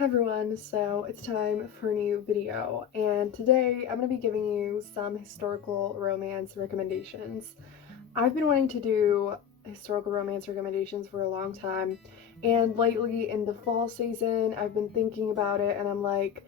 Hi everyone, so it's time for a new video, and today I'm going to be giving you some historical romance recommendations. I've been wanting to do historical romance recommendations for a long time, and lately in the fall season I've been thinking about it and I'm like,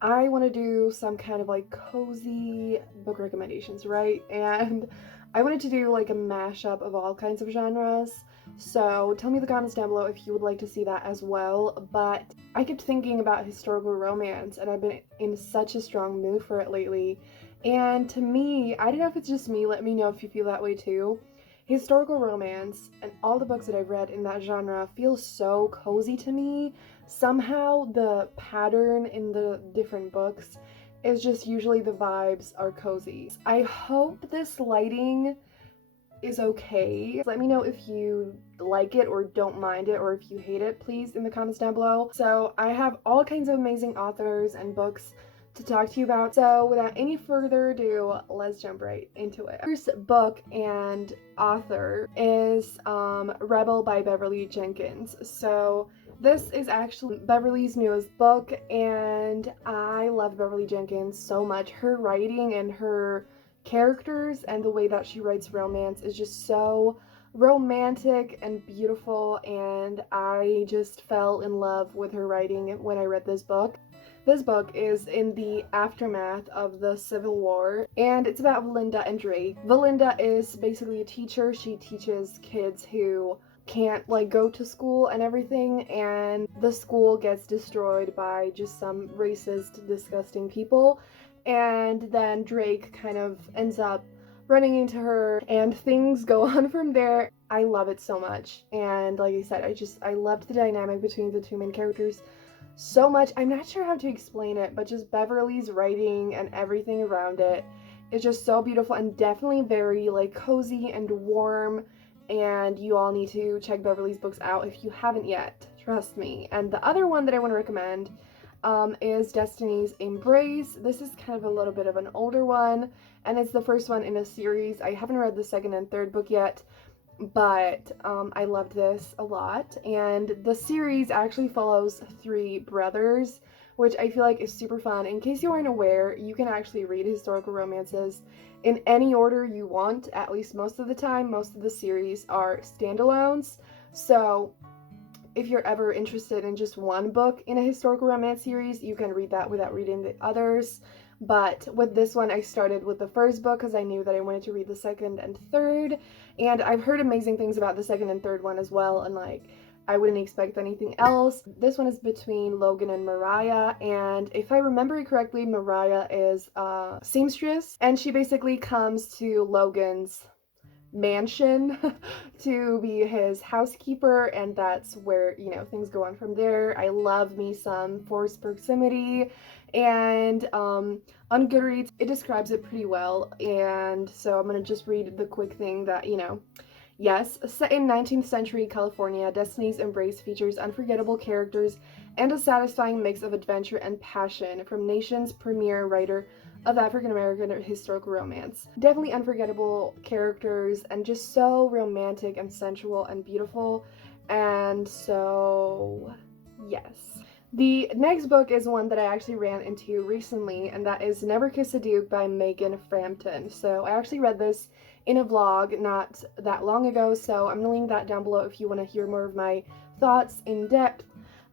I want to do some kind of like cozy book recommendations, right? And I wanted to do like a mashup of all kinds of genres. So tell me in the comments down below if you would like to see that as well. But I kept thinking about historical romance and I've been in such a strong mood for it lately. And to me, I don't know if it's just me, let me know if you feel that way too. Historical romance and all the books that I've read in that genre feel so cozy to me. Somehow the pattern in the different books is just usually the vibes are cozy. I hope this lighting is okay. Let me know if you like it or don't mind it or if you hate it, please, in the comments down below. So I have all kinds of amazing authors and books to talk to you about. So without any further ado, let's jump right into it. First book and author is Rebel by Beverly Jenkins. So this is actually Beverly's newest book, and I love Beverly Jenkins so much. Her writing and her characters and the way that she writes romance is just so romantic and beautiful, and I just fell in love with her writing when I read this book. This book is in the aftermath of the Civil War, and it's about Valinda and Drake. Valinda is basically a teacher. She teaches kids who can't like go to school and everything, and the school gets destroyed by just some racist, disgusting people. And then Drake kind of ends up running into her and things go on from there. I love it so much, and like I said, I loved the dynamic between the two main characters so much. I'm not sure how to explain it, but just Beverly's writing and everything around it is just so beautiful and definitely very like cozy and warm, and you all need to check Beverly's books out if you haven't yet, trust me. And the other one that I want to recommend is Destiny's Embrace. This is kind of a little bit of an older one, and it's the first one in a series. I haven't read the second and third book yet, but I loved this a lot. And the series actually follows three brothers, which I feel like is super fun. In case you aren't aware, you can actually read historical romances in any order you want, at least most of the time. Most of the series are standalones, so if you're ever interested in just one book in a historical romance series, you can read that without reading the others. But with this one, I started with the first book because I knew that I wanted to read the second and third. And I've heard amazing things about the second and third one as well. And like, I wouldn't expect anything else. This one is between Logan and Mariah. And if I remember correctly, Mariah is a seamstress. And she basically comes to Logan's mansion to be his housekeeper, and that's where, you know, things go on from there. I love me some forced proximity, and on Goodreads it describes it pretty well, and so I'm gonna just read the quick thing that, you know. Yes, set in 19th century California, Destiny's Embrace features unforgettable characters and a satisfying mix of adventure and passion from nation's premier writer of African American historical romance. Definitely unforgettable characters and just so romantic and sensual and beautiful. And so, yes. The next book is one that I actually ran into recently, and that is Never Kiss a Duke by Megan Frampton. So I actually read this in a vlog not that long ago, so I'm gonna link that down below if you want to hear more of my thoughts in depth.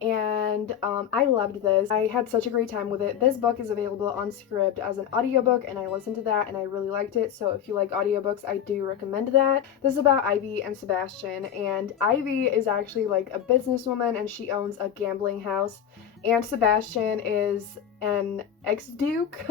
And I loved this. I had such a great time with it. This book is available on Scribd as an audiobook, and I listened to that and I really liked it. So if you like audiobooks, I do recommend that. This is about Ivy and Sebastian, and Ivy is actually like a businesswoman and she owns a gambling house, and Sebastian is an ex-duke.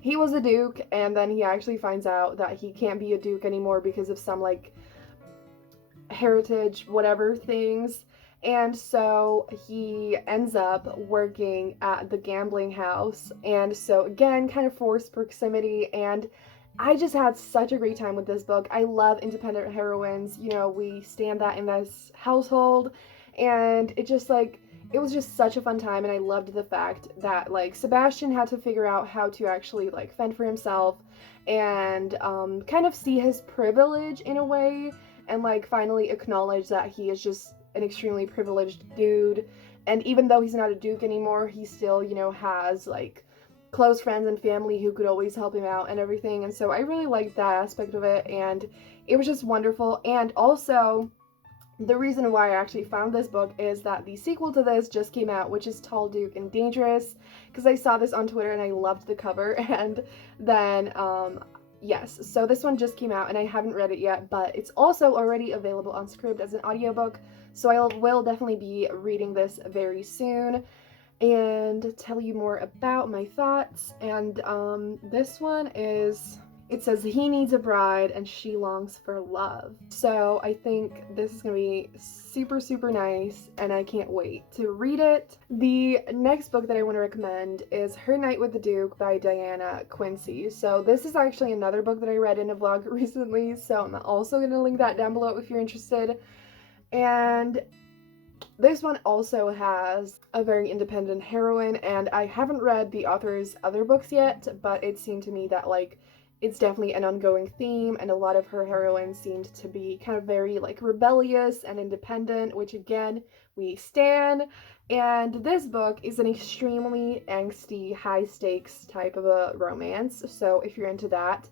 He was a duke, and then he actually finds out that he can't be a duke anymore because of some like heritage whatever things, and so he ends up working at the gambling house. And so again, kind of forced proximity, and I just had such a great time with this book. I love independent heroines, you know, we stand that in this household, and it just like, it was just such a fun time. And I loved the fact that like Sebastian had to figure out how to actually like fend for himself and kind of see his privilege in a way, and like finally acknowledge that he is just an extremely privileged dude, And even though he's not a duke anymore, he still, you know, has like close friends and family who could always help him out and everything. And so I really liked that aspect of it, and it was just wonderful. And also, the reason why I actually found this book is that the sequel to this just came out, which is Tall, Duke, and Dangerous, because I saw this on Twitter and I loved the cover. And then yes, so this one just came out and I haven't read it yet, but it's also already available on Scribd as an audiobook, so I will definitely be reading this very soon and tell you more about my thoughts. And this one is, it says, he needs a bride and she longs for love. So I think this is gonna be super, super nice, and I can't wait to read it. The next book that I want to recommend is Her Night with the Duke by Diana Quincy. So this is actually another book that I read in a vlog recently, so I'm also gonna link that down below if you're interested. And this one also has a very independent heroine, and I haven't read the author's other books yet, but it seemed to me that like it's definitely an ongoing theme, and a lot of her heroines seemed to be kind of very like rebellious and independent, which again, we stan. And this book is an extremely angsty, high stakes type of a romance, so if you're into that,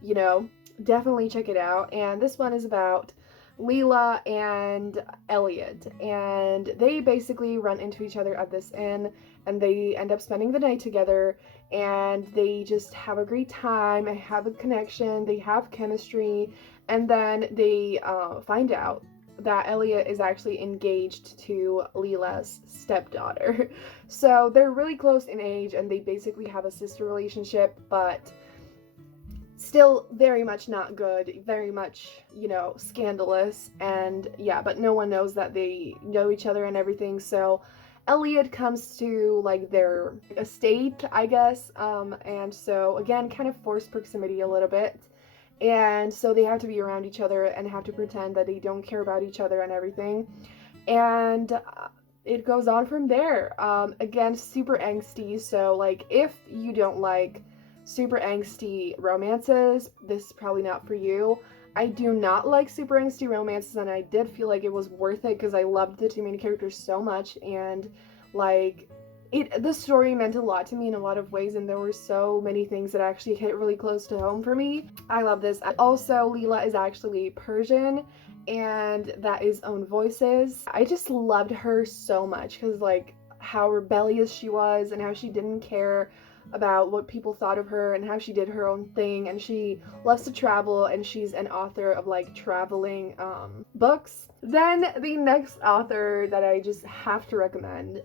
you know, definitely check it out. And this one is about Leela and Elliot, and they basically run into each other at this inn, and they end up spending the night together, and they just have a great time and have a connection, they have chemistry, and then they find out that Elliot is actually engaged to Leela's stepdaughter. So they're really close in age, and they basically have a sister relationship, but still very much not good, very much, you know, scandalous. And yeah, but no one knows that they know each other and everything. So Elliot comes to like their estate, I guess, and so again, kind of forced proximity a little bit. And so they have to be around each other and have to pretend that they don't care about each other and everything. And it goes on from there. Again, super angsty, so like if you don't like super angsty romances, this is probably not for you. I do not like super angsty romances, and I did feel like it was worth it because I loved the two main characters so much, and like the story meant a lot to me in a lot of ways, and there were so many things that actually hit really close to home for me. I love this. Also, Leela is actually Persian, and that is Own Voices. I just loved her so much because like how rebellious she was and how she didn't care about what people thought of her and how she did her own thing, and she loves to travel, and she's an author of like traveling books. Then the next author that I just have to recommend,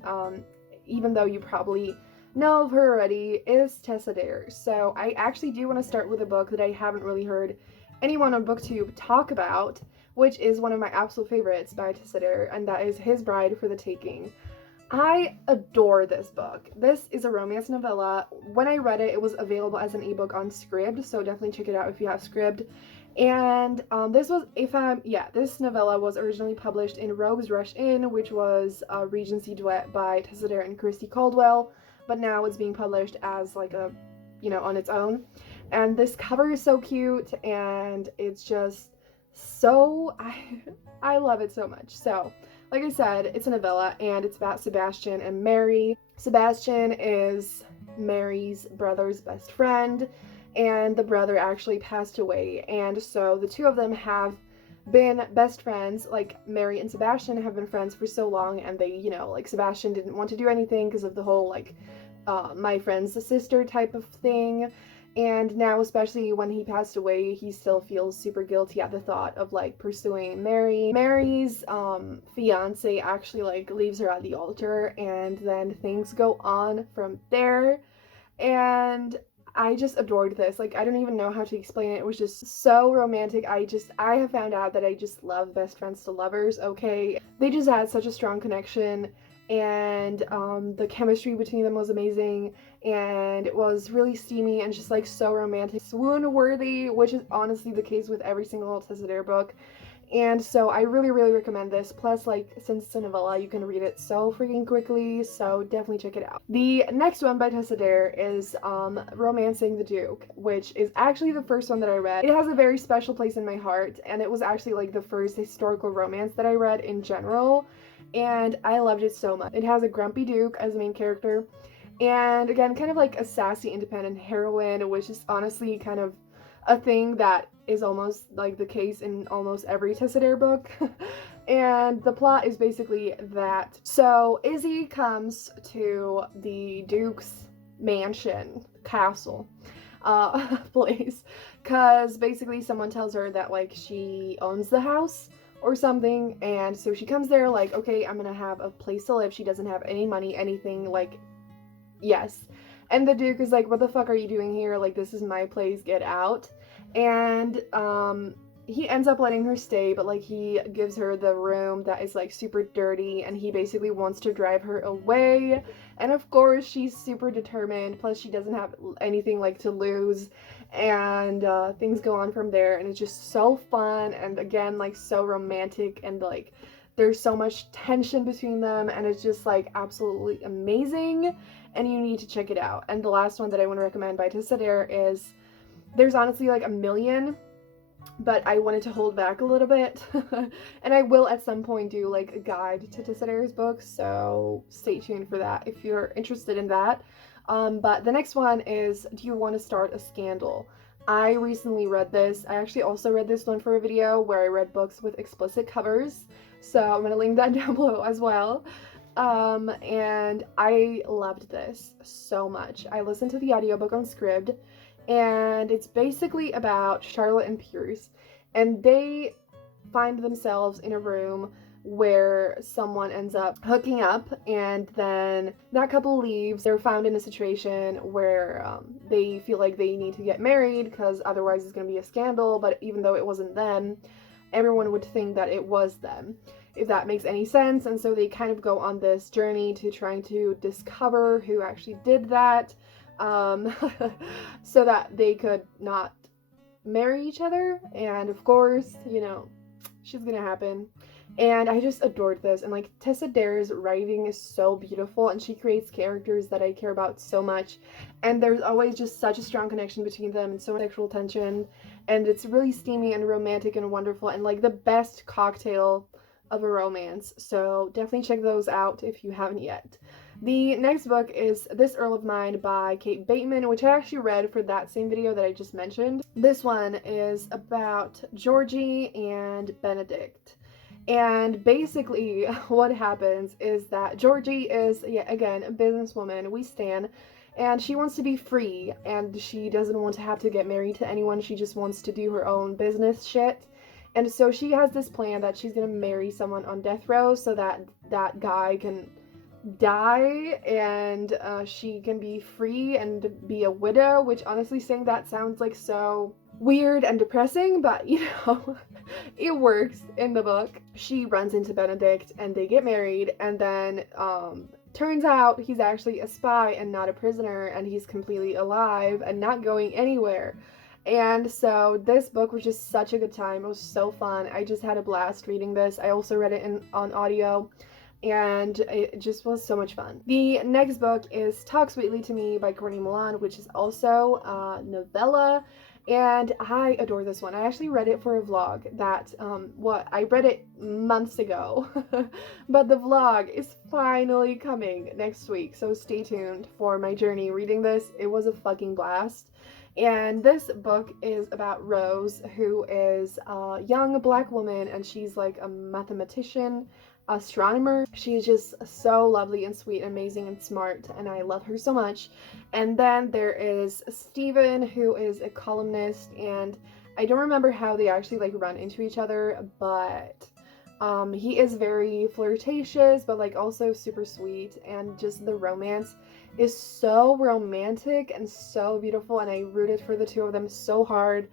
even though you probably know of her already, is Tessa Dare. So I actually do want to start with a book that I haven't really heard anyone on BookTube talk about, which is one of my absolute favorites by Tessa Dare, and that is His Bride for the Taking. I adore this book. This is a romance novella. When I read it, it was available as an ebook on Scribd, so definitely check it out if you have Scribd. And this novella was originally published in Rogue's Rush Inn, which was a Regency duet by Tessa Dare and Christy Caldwell, but now it's being published as like a, you know, on its own. And this cover is so cute, and it's just so, I love it so much. So like I said, it's a novella, and it's about Sebastian and Mary. Sebastian is Mary's brother's best friend, and the brother actually passed away, and so the two of them have been best friends. Like, Mary and Sebastian have been friends for so long, and they, you know, like, Sebastian didn't want to do anything because of the whole, like, my friend's sister type of thing. And now, especially when he passed away, he still feels super guilty at the thought of like pursuing Mary. Mary's fiance actually like leaves her at the altar, and then things go on from there. And I just adored this. Like, I don't even know how to explain it. It was just so romantic. I have found out that I just love best friends to lovers, okay? They just had such a strong connection, and the chemistry between them was amazing, and it was really steamy and just like so romantic, swoon worthy, which is honestly the case with every single Tessa Dare book. And so I really, really recommend this. Plus, like, since it's a novella, you can read it so freaking quickly, so definitely check it out. The next one by Tessa Dare is Romancing the Duke, which is actually the first one that I read. It has a very special place in my heart, and it was actually like the first historical romance that I read in general. and I loved it so much. It has a grumpy Duke as the main character, and again, kind of like a sassy independent heroine, which is honestly kind of a thing that is almost like the case in almost every Tessa Dare book. And the plot is basically that. So Izzy comes to the Duke's mansion, castle, place, because basically someone tells her that like she owns the house or something, and so she comes there like, okay, I'm gonna have a place to live. She doesn't have any money, anything, like, yes. And the Duke is like, what the fuck are you doing here? Like, this is my place, get out. And he ends up letting her stay, but like he gives her the room that is like super dirty, and he basically wants to drive her away. And of course she's super determined, plus she doesn't have anything like to lose, and things go on from there, and it's just so fun, and again like so romantic, and like there's so much tension between them, and it's just like absolutely amazing, and you need to check it out. And the last one that I want to recommend by Tessa Dare is, there's honestly like a million, but I wanted to hold back a little bit. And I will at some point do like a guide to Tessa Dare's books, so stay tuned for that if you're interested in that. But the next one is Do You Want to Start a Scandal? I recently read this. I actually also read this one for a video where I read books with explicit covers, so I'm gonna link that down below as well. And I loved this so much. I listened to the audiobook on Scribd, and it's basically about Charlotte and Pierce, and they find themselves in a room where someone ends up hooking up, and then that couple leaves. They're found in a situation where they feel like they need to get married because otherwise it's going to be a scandal, but even though it wasn't them, everyone would think that it was them, if that makes any sense. And so they kind of go on this journey to trying to discover who actually did that, so that they could not marry each other. And of course, you know, she's gonna happen. And I just adored this, and like Tessa Dare's writing is so beautiful, and she creates characters that I care about so much, and there's always just such a strong connection between them and so much sexual tension, and it's really steamy and romantic and wonderful, and like the best cocktail of a romance. So definitely check those out if you haven't yet. The next book is This Earl of Mine by Kate Bateman, which I actually read for that same video that I just mentioned. This one is about Georgie and Benedict. And basically what happens is that Georgie is, yet again, a businesswoman, we stan, and she wants to be free, and she doesn't want to have to get married to anyone. She just wants to do her own business shit. And so she has this plan that she's gonna marry someone on death row so that that guy can die, and she can be free and be a widow, which honestly, saying that sounds like so weird and depressing, but you know, it works in the book. She runs into Benedict and they get married, and then turns out he's actually a spy and not a prisoner, and he's completely alive and not going anywhere. And so this book was just such a good time. It was so fun. I just had a blast reading this. I also read it on audio, and it just was so much fun. The next book is Talk Sweetly to Me by Courtney Milan, which is also a novella, and I adore this one. I actually read it for a vlog that, I read it months ago, but the vlog is finally coming next week, so stay tuned for my journey reading this. It was a fucking blast. And this book is about Rose, who is a young black woman, and she's like a mathematician, astronomer. She's just so lovely and sweet, amazing and smart, and I love her so much. And then there is Stephen, who is a columnist, and I don't remember how they actually like run into each other, but he is very flirtatious, but like also super sweet, and just the romance is so romantic and so beautiful, and I rooted for the two of them so hard,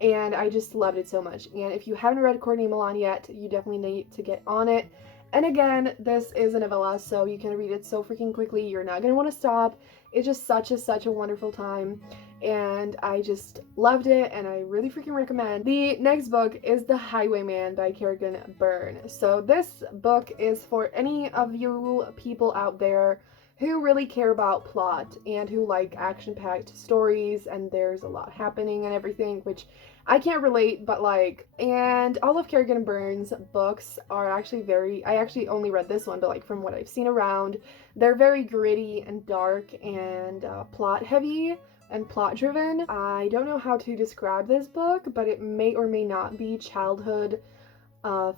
and I just loved it so much. And if you haven't read Courtney Milan yet, you definitely need to get on it. And again, this is a novella, so you can read it so freaking quickly. You're not gonna want to stop. It's just such a wonderful time, and I just loved it, and I really freaking recommend. The next book is The Highwayman by Kerrigan Byrne. So this book is for any of you people out there who really care about plot and who like action-packed stories, and there's a lot happening and everything, which I can't relate, but like, and all of Kerrigan Byrne's books are actually I actually only read this one, but like from what I've seen around, they're very gritty and dark and plot heavy and plot driven. I don't know how to describe this book, but it may or may not be childhood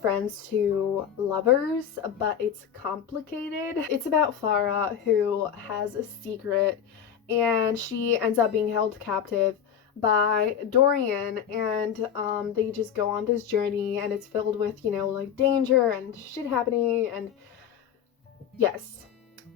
friends to lovers, but it's complicated. It's about Farah, who has a secret, and she ends up being held captive by Dorian, and they just go on this journey, and it's filled with, you know, like danger and shit happening, and yes.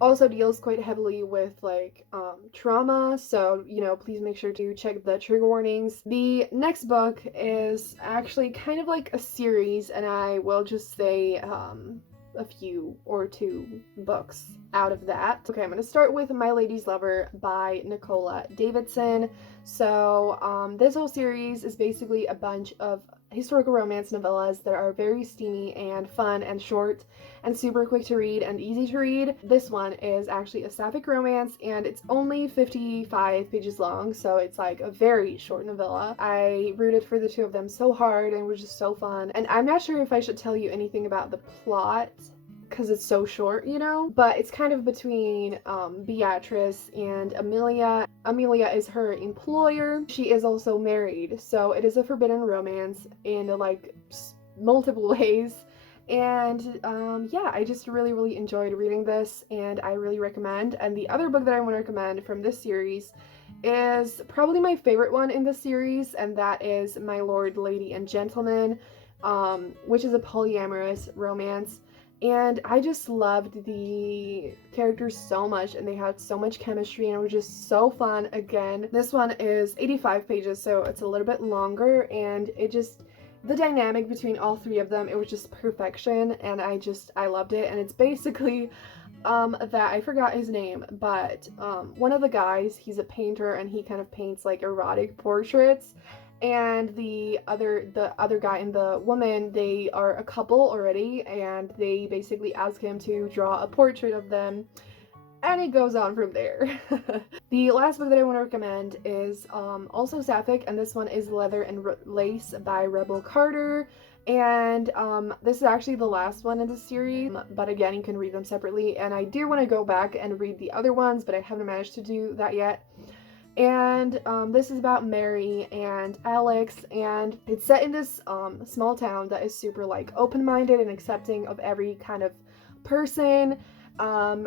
Also deals quite heavily with like trauma, so you know, please make sure to check the trigger warnings. The next book is actually kind of like a series, and I will just say a few or two books out of that. Okay, I'm gonna start with My Lady's Lover by Nicola Davidson. So this whole series is basically a bunch of historical romance novellas that are very steamy and fun and short and super quick to read and easy to read. This one is actually a sapphic romance, and it's only 55 pages long, so it's like a very short novella. I rooted for the two of them so hard, and it was just so fun. And I'm not sure if I should tell you anything about the plot because it's so short, you know, but it's kind of between Beatrice and Amelia. Amelia is her employer. She is also married, so it is a forbidden romance in like multiple ways. And yeah, I just really enjoyed reading this, and I really recommend. And the other book that I want to recommend from this series is probably my favorite one in the series, and that is My Lord, Lady, and Gentleman, which is a polyamorous romance. And I just loved the characters so much, and they had so much chemistry, and it was just so fun. Again, this one is 85 pages, so it's a little bit longer, and the dynamic between all three of them, it was just perfection, and I loved it. And it's basically that I forgot his name, but one of the guys, he's a painter, and he kind of paints like erotic portraits, and the other guy and the woman, they are a couple already, and they basically ask him to draw a portrait of them, and it goes on from there. The last book that I want to recommend is also sapphic, and this one is Leather and Lace by Rebel Carter. And this is actually the last one in the series, but again, you can read them separately, and I do want to go back and read the other ones, but I haven't managed to do that yet. And this is about Mary and Alex, and it's set in this small town that is super like open-minded and accepting of every kind of person,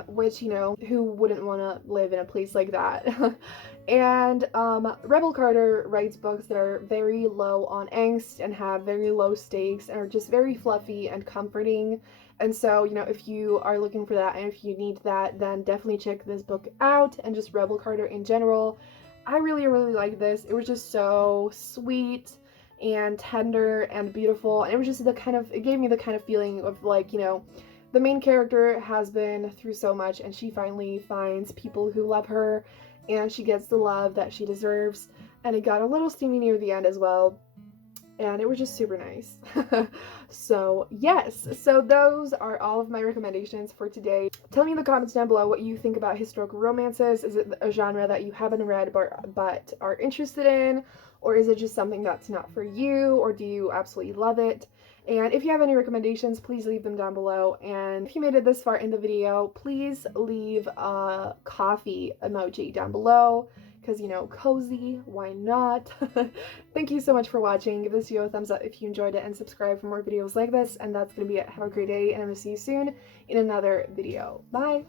which, you know, who wouldn't want to live in a place like that? And Rebel Carter writes books that are very low on angst and have very low stakes and are just very fluffy and comforting. And so, you know, if you are looking for that and if you need that, then definitely check this book out, and just Rebel Carter in general. I really like this. It was just so sweet and tender and beautiful, and it was just it gave me the kind of feeling of like, you know, the main character has been through so much, and she finally finds people who love her, and she gets the love that she deserves. And it got a little steamy near the end as well, and it was just super nice. So yes, so those are all of my recommendations for today. Tell me in the comments down below what you think about historical romances. Is it a genre that you haven't read but are interested in, or is it just something that's not for you, or do you absolutely love it? And if you have any recommendations, please leave them down below. And if you made it this far in the video, please leave a coffee emoji down below, because, you know, cozy, why not? Thank you so much for watching. Give this video a thumbs up if you enjoyed it, and subscribe for more videos like this. And that's gonna be it. Have a great day, and I'm gonna see you soon in another video. Bye!